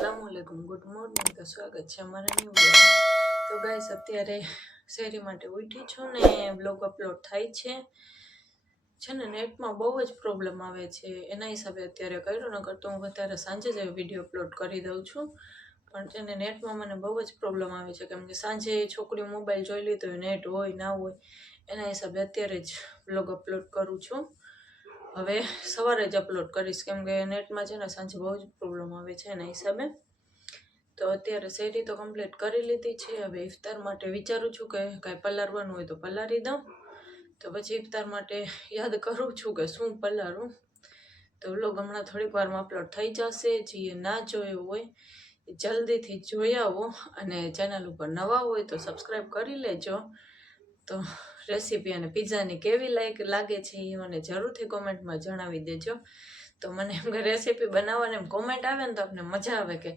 તો સ્વાગત છે અમારા ન્યૂ તો ગાઈસ અત્યારે શેરી માટે ઉઠી છું ને બ્લોગ અપલોડ થાય છે. છે ને નેટમાં બહુ જ પ્રોબ્લેમ આવે છે. એના હિસાબે અત્યારે કર્યો, નકર તો હું અત્યારે સાંજે જ વીડિયો અપલોડ કરી દઉં છું. પણ છે ને નેટમાં મને બહુ જ પ્રોબ્લેમ આવે છે. કેમ કે સાંજે છોકરીઓ મોબાઈલ જોઈ લીધો હોય નેટ હોય, ના હોય. એના હિસાબે અત્યારે જ બ્લોગ અપલોડ કરું છું. હવે સવારે જ અપલોડ કરીશ. કેમ કે નેટમાં છે ને સાંજે બહુ જ પ્રોબ્લેમ આવે છે એના હિસાબે. તો અત્યારે શેરી તો કમ્પ્લીટ કરી લીધી છે. હવે ઇફતાર માટે વિચારું છું કે કાંઈ પલારવાનું હોય તો પલારી દઉં. તો પછી ઇફતાર માટે યાદ કરું છું કે શું પલારું. તો વ્લોગ હમણાં થોડીક વારમાં અપલોડ થઈ જશે. જે ના જોયો હોય જલ્દીથી જોઈ આવો અને ચેનલ ઉપર નવા હોય તો સબસ્ક્રાઈબ કરી લેજો. તો રેસીપી અને પિઝાની કેવી લાઈક લાગે છે એ મને જરૂરથી કોમેન્ટમાં જણાવી દેજો. તો મને એમ કે રેસીપી બનાવવાની એમ કોમેન્ટ આવે ને તો આપણને મજા આવે કે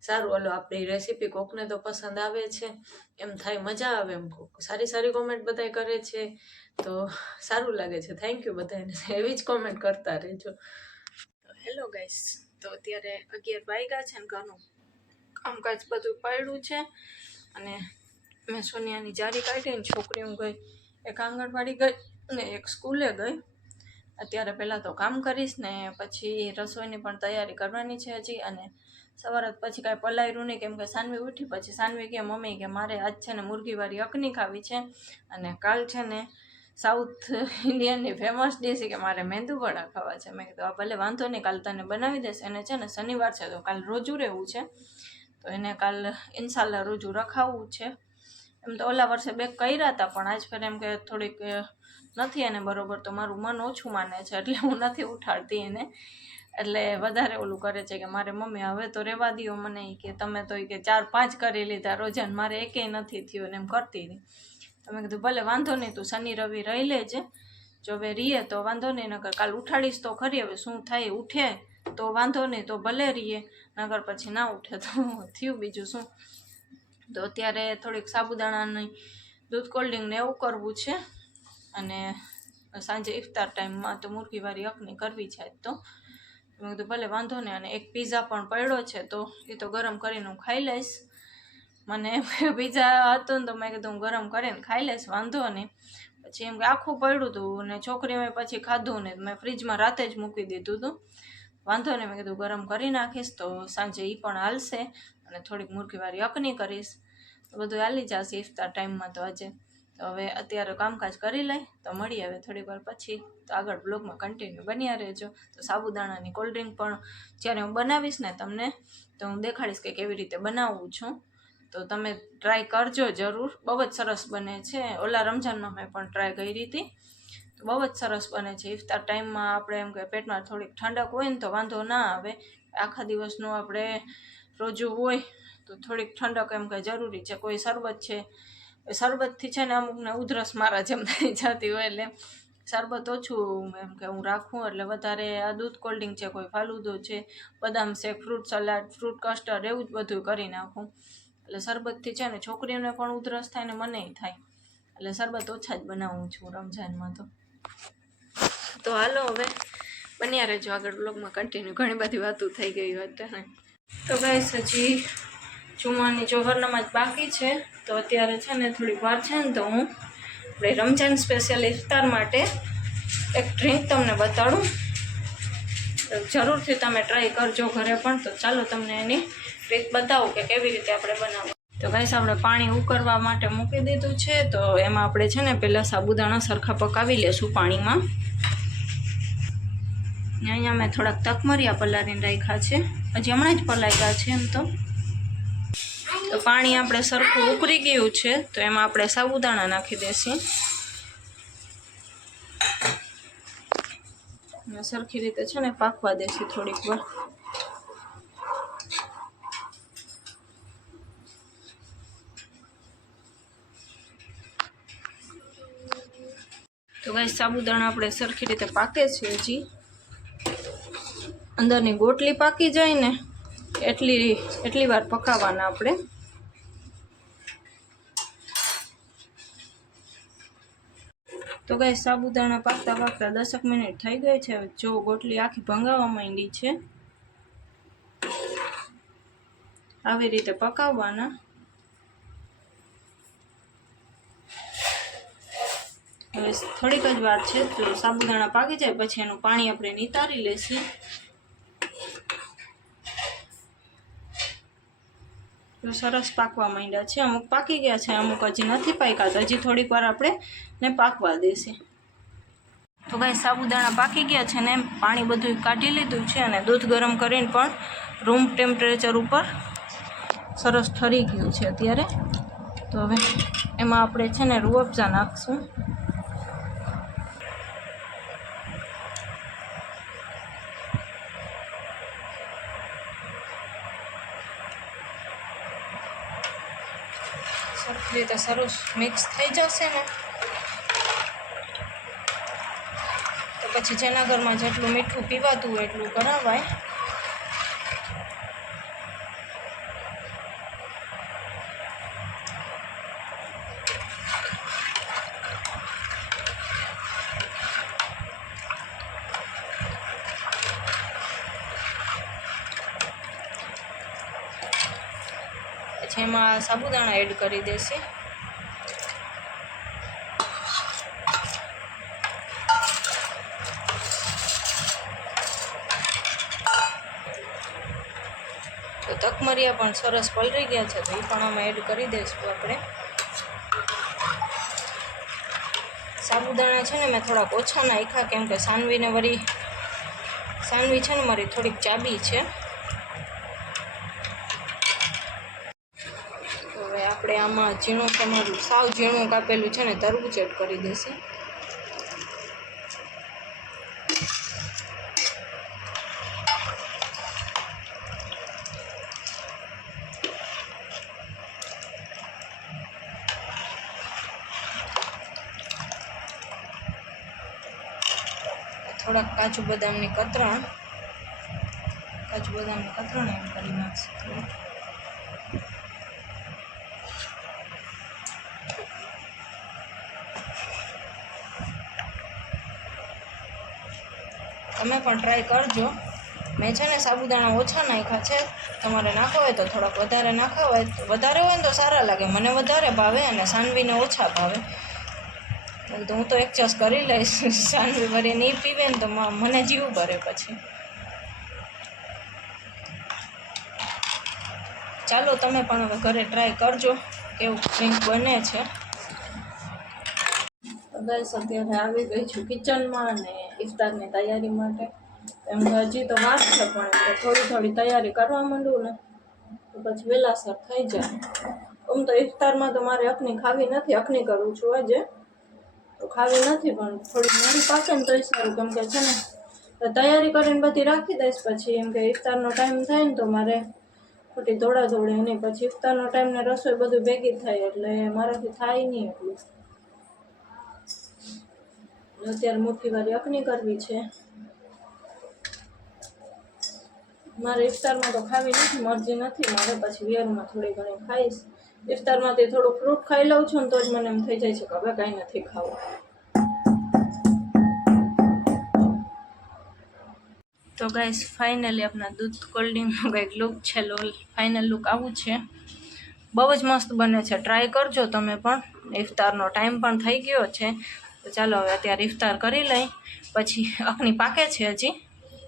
સારું ઓલો આપણી રેસીપી કોકને તો પસંદ આવે છે. એમ થાય મજા આવે એમ સારી સારી કોમેન્ટ બધાય કરે છે. તો સારું લાગે છે. થેન્ક યુ બધાને એવી જ કોમેન્ટ કરતા રહેજો. હેલો ગાઈસ તો અત્યારે અગિયાર વાગ્યા છે ને ઘરનું કામકાજ બધું પડ્યું છે. અને મેં સોનિયાની જારી કાઢીને છોકરી હું ગઈ, એક આંગણવાડી ગઈ ને એક સ્કૂલે ગઈ. અત્યારે પહેલાં તો કામ કરીશ ને પછી રસોઈની પણ તૈયારી કરવાની છે હજી અને સવારે પછી કાંઈ પલાયરું નહીં, કેમ કે સાનવી ઉઠી પછી સાનવી કે મમ્મી કે મારે આજ છે ને મુરગીવાળી અકની ખાવી છે અને કાલ છે ને સાઉથ ઇન્ડિયનની ફેમસ ડીશ કે મારે મેંદુવડા ખાવા છે. મેં કીધું, આ ભલે વાંધો નહીં, કાલ તને બનાવી દેશે એને છે ને શનિવાર છે, તો કાલ રોજુ રહેવું છે. તો એને કાલ ઇન્શાલ્લા રોજુ રખાવવું છે. એમ તો ઓલા વર્ષે બે કર્યા હતા, પણ આજ ફેર એમ કે થોડીક નથી એને બરોબર તો મારું મન ઓછું માને છે, એટલે હું નથી ઉઠાડતી એને. એટલે વધારે ઓલું કરે છે કે મારે મમ્મી હવે તો રહેવા દ્યો મને કે તમે તો કે ચાર પાંચ કરી લીધા રોજાન મારે એકેય નથી થયું ને એમ કરતી હતી તમે કીધું ભલે વાંધો નહીં, તું શનિ રવિ રહી લેજે. જો હવે રીએ તો વાંધો નહીં, નકર કાલ ઉઠાડીશ તો ખરી, હવે શું થાય ઉઠે. તો વાંધો નહીં, તો ભલે રીએ નગર પછી ના ઉઠે તો થયું બીજું શું? તો અત્યારે થોડીક સાબુદાણાની દૂધ કોલ્ડિંગને એવું કરવું છે. અને સાંજે ઇફતાર ટાઈમમાં તો મુરઘીવારી અકની કરવી છે તો. મેં કીધું ભલે વાંધો નહીં, અને એક પીઝા પણ પડ્યો છે તો એ તો ગરમ કરીને હું ખાઈ લઈશ. મને પીઝા હતો ને તો મેં કીધું હું ગરમ કરીને ખાઈ લઈશ, વાંધો નહીં. પછી એમ કે આખું પડ્યું હતું ને છોકરીઓએ પછી ખાધું ને મેં ફ્રીજમાં રાતે જ મૂકી દીધું હતું વાંધો નહીં, મેં કીધું ગરમ કરી નાખીશ તો સાંજે એ પણ હાલશે. અને થોડીક મૂર્ખીવાળી અકની કરીશ. તો બધું હાલી જશે ઇફતાર ટાઈમમાં તો આજે. તો હવે અત્યારે કામકાજ કરી લઈ, તો મળીએ હવે થોડીક વાર પછી. તો આગળ બ્લોગમાં કન્ટિન્યુ બન્યા રહેજો. તો સાબુદાણાની કોલ્ડ ડ્રિંક પણ જ્યારે હું બનાવીશ ને તમને, તો હું દેખાડીશ કે કેવી રીતે બનાવું છું. તો તમે ટ્રાય કરજો જરૂર. બહુ જ સરસ બને છે. ઓલા રમઝાનમાં મેં પણ ટ્રાય કરી હતી. બહુ જ સરસ બને છે. ઇફતાર ટાઈમમાં આપણે એમ કે પેટમાં થોડીક ઠંડક હોય ને તો વાંધો ના આવે. આખા દિવસનું આપણે રોજુ હોય તો થોડીક ઠંડક એમ કે જરૂરી છે. કોઈ શરબત છે શરબતથી છે ને અમુકને ઉધરસ મારા જેમ થઈ જતી હોય એટલે શરબત ઓછું એમ કે હું રાખું. એટલે વધારે આ દૂધ કોલ્ડ્રિંક છે, કોઈ ફાલુદો છે, બદામ shake fruit salad fruit custard એવું જ બધું કરી નાખું. એટલે શરબતથી છે ને છોકરીઓને પણ ઉધરસ થાય ને મને થાય. એટલે શરબત ઓછા જ બનાવું છું રમઝાનમાં તો. તો હાલો હવે, બન્યા રહેજો આગળ બ્લોગમાં કન્ટિન્યુ ઘણી બધી વાતો થઈ ગઈ અત્યારે તો ગાઈસ, હજી જુમાની જોહર નમાજ બાકી છે. તો અત્યારે છે ને થોડીક વાર છે ને તો હું આપણે રમજાન સ્પેશિયલ ઇફતાર માટે એક ડ્રિંક તમને બતાડું. જરૂરથી તમે ટ્રાય કરજો ઘરે પણ. તો ચાલો તમને એની રીત બતાવું કે કેવી રીતે આપણે બનાવવું. તો ગાઈસ, આપણે પાણી ઉકળવા માટે મૂકી દીધું છે. તો એમાં આપણે છે ને પહેલાં સાબુદાણા સરખા પકાવી લેશું પાણીમાં. અહીંયા મેં થોડાક તકમરિયા પલાળીને રાખ્યા છે. હજી હમણાં જ પલાળ્યા છે એમ તો. પાણી આપણે સરખું ઉકળી ગયું છે, તો એમાં આપણે સાબુદાણા નાખી અને સરખી રીતે છે ને પાકવા દેશું થોડીક વાર. તો ગાય સાબુદાણા આપણે સરખી રીતે પાકે છે હજી. અંદરની ગોટલી પાકી જાય ને, એટલી એટલી વાર પકાવવાના આપણે. તો ગાય સાબુદાણા પાકતા પાકતા દસક મિનિટ થઈ ગઈ છે. જો ગોટલી આખી ભંગાવા માંડી છે, આવી રીતે પકાવવાના. હવે થોડીક જ વાર છે જો સાબુદાણા પાકી જાય, પછી એનું પાણી આપણે નિતારી લેશું. તો સરસ પાકવા માંડ્યા છે. અમુક પાકી ગયા છે, અમુક હજી નથી પાક્યા તો હજી થોડીક વાર આપણે ને પાકવા દેશે. તો કાંઈ સાબુદાણા પાકી ગયા છે ને પાણી બધું કાઢી લીધું છે અને દૂધ ગરમ કરીને પણ રૂમ ટેમ્પરેચર ઉપર સરસ ઠરી ગયું છે અત્યારે. તો હવે એમાં આપણે છે ને રૂઅફઝા નાખશું. સરખી રીતે સરસ મિક્સ થઈ જશે ને તો પછી જેના ઘરમાં જેટલું મીઠું પીવાતું હોય એટલું કરાવાય એમાં સાબુદાણા એડ કરી દેશે. તો તકમરિયા પણ સરસ પલળી ગયા છે, તો એ પણ અમે એડ કરી દઈશું આપણે. સાબુદાણા છે ને મેં થોડાક ઓછા નાખ્યા, કેમ કે સાનવીને વળી સાનવી છે ને મારી થોડીક ચાબી છે તો હવે આપણે આમાં ઝીણું તમારું, સાવ ઝીણું કાપેલું છે ને, તરવું ચેટ કરી દેશે. થોડાક કાજુ બદામની કતરણ, કાજુ બદામની કતરણ એમ કરી નાખશું. તમે પણ ટ્રાય કરજો. મેં છે ને સાબુદાણા ઓછા નાખ્યા છે. તમારે નાખવા હોય તો થોડાક વધારે નાખવા હોય. વધારે હોય ને તો સારા લાગે. મને વધારે ભાવે અને સાનવીને ઓછા ભાવે. તો હું તો એડજસ્ટ કરી લઈશ. સાનવી વળી નહીં પીવે ને તો મને જીવું ભરે પછી. ચાલો તમે પણ ઘરે ટ્રાય કરજો. કેવું ડ્રિંક બને છે. બસ અત્યારે આવી ગઈ છું કિચનમાં અને ઇફતારની તૈયારી માટે. એમ હજી તો વાર છે, પણ થોડી થોડી તૈયારી કરવા માંડું ને, તો પછી વેલાસર થઈ જાય. આમ તો ઇફતારમાં તો મારે અખની ખાવી નથી, અખની કરું છું આજે. તો ખાવી નથી, પણ થોડી મારી પાસે ને તોય સારું, કેમ કે છે ને, તો તૈયારી કરીને બધી રાખી દઈશ, પછી એમ કે ઇફતારનો ટાઈમ થાય ને તો મારે ખોટી દોડા દોડે નહીં પછી ઇફતારનો ટાઈમ ને રસોઈ બધું ભેગી થાય, એટલે મારાથી થાય નહીં એટલું. અત્યારે મોટી વાળી અખની કરવી છે. મારે ઇફતારમાં તો ખાવી નથી મરજી નથી. મારે પછી વિયરમાં થોડી ઘણી ખાઈશ. ઇફતારમાંથી થોડું ફ્રૂટ ખાઈ લઉં છું ને તો જ મને એમ થઈ જાય છે કે હવે કાંઈ નથી ખાવું. તો ગાઈસ ફાઇનલી આપણા દૂધ કોલ્ડ કંઈક લુક છે લોલ ફાઇનલ લુક આવું છે. બહુ જ મસ્ત બને છે. ટ્રાય કરજો તમે પણ. ઇફતારનો ટાઈમ પણ થઈ ગયો છે. તો ચાલો હવે અત્યારે ઇફતાર કરી લઈ. પછી અખની પાકે છે હજી.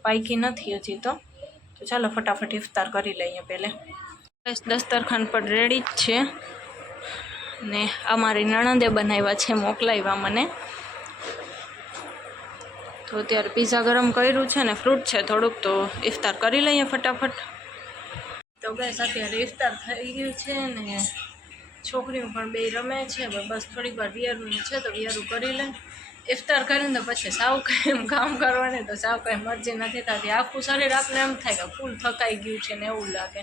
પાકી નથી હજી તો. તો ચાલો ફટાફટ ઇફતાર કરી લઈએ પહેલે. દસ્તરખાન પણ રેડી જ છે. ને અમારી નણંદે બનાવ્યા છે, મોકલાવ્યા મને. તો અત્યારે પીઝા ગરમ કર્યું છે ને ફ્રૂટ છે થોડુંક, તો ઇફતાર કરી લઈએ ફટાફટ. તો બસ અત્યારે ઇફતાર થઈ ગયું છે ને છોકરીઓ પણ બે રમે છે બસ થોડીક વાર વિયારું છે તો વિયારું કરી લે. ઇફતાર કરીને તો પછી સાવ કંઈ એમ કામ કરવાની તો સાવ કંઈ મરજી નથી થતી. આખું શરીર આપણે એમ થાય કે ફૂલ થકાઈ ગયું છે ને એવું લાગે.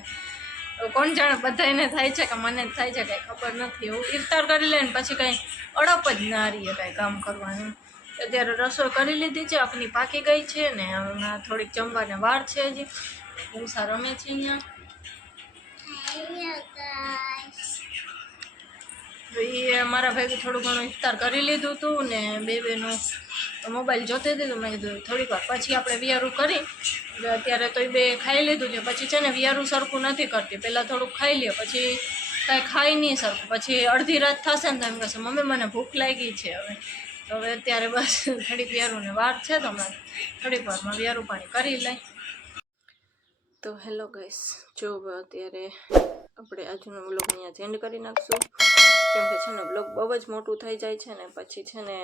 તો કોણ જાણે બધાને થાય છે કે મને થાય છે કંઈ ખબર નથી. એવું ઇફતાર કરી લે ને પછી કંઈ અડપ જ ના રહીએ કાંઈ કામ કરવાનું. અત્યારે રસોઈ કરી લીધી છે આપની પાકી ગઈ છે ને હમણાં થોડીક જમવાને વાર છે હજી. ઉષા રમે છે અહીંયા. એ મારા ભાઈ થોડું ઘણું ઇફતાર કરી લીધું હતું ને બે બેનું મોબાઈલ જોતી દીધું. મેં કીધું થોડીક વાર પછી આપણે વિયારું કરી. અત્યારે તો એ બે ખાઈ લીધું છે. પછી છે ને વિયારું સરખું નથી કરતી. પહેલાં થોડુંક ખાઈ લે, પછી કાંઈ ખાઈ નહીં સરખું. પછી અડધી રાત થશે ને તો એમ કહેશે, મમ્મી, મને ભૂખ લાગી છે હવે. તો હવે અત્યારે બસ થોડીક વિયારુંને વાર છે તમારે મારે થોડીક વારમાં વિયારું પાણી કરી લઈ. તો હેલો ગાઈસ, જો અત્યારે આપણે આજનો બ્લોગ અહીંયા ચેન્જ કરી નાખશું. કેમ કે છે ને બ્લોગ બહુ જ મોટું થઈ જાય છે ને, પછી છે ને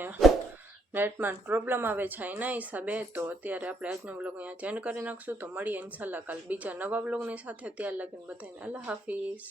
નેટમાં પ્રોબ્લેમ આવે છે એના હિસાબે, તો અત્યારે આપણે આજનો બ્લોગ અહીંયા ચેન્જ કરી નાખશું. તો મળીએ, ઇન્શાલ્લાહ કાલ બીજા નવા બ્લોગની સાથે. ત્યાર લગીને બધાને અલ્લાહ હાફિઝ.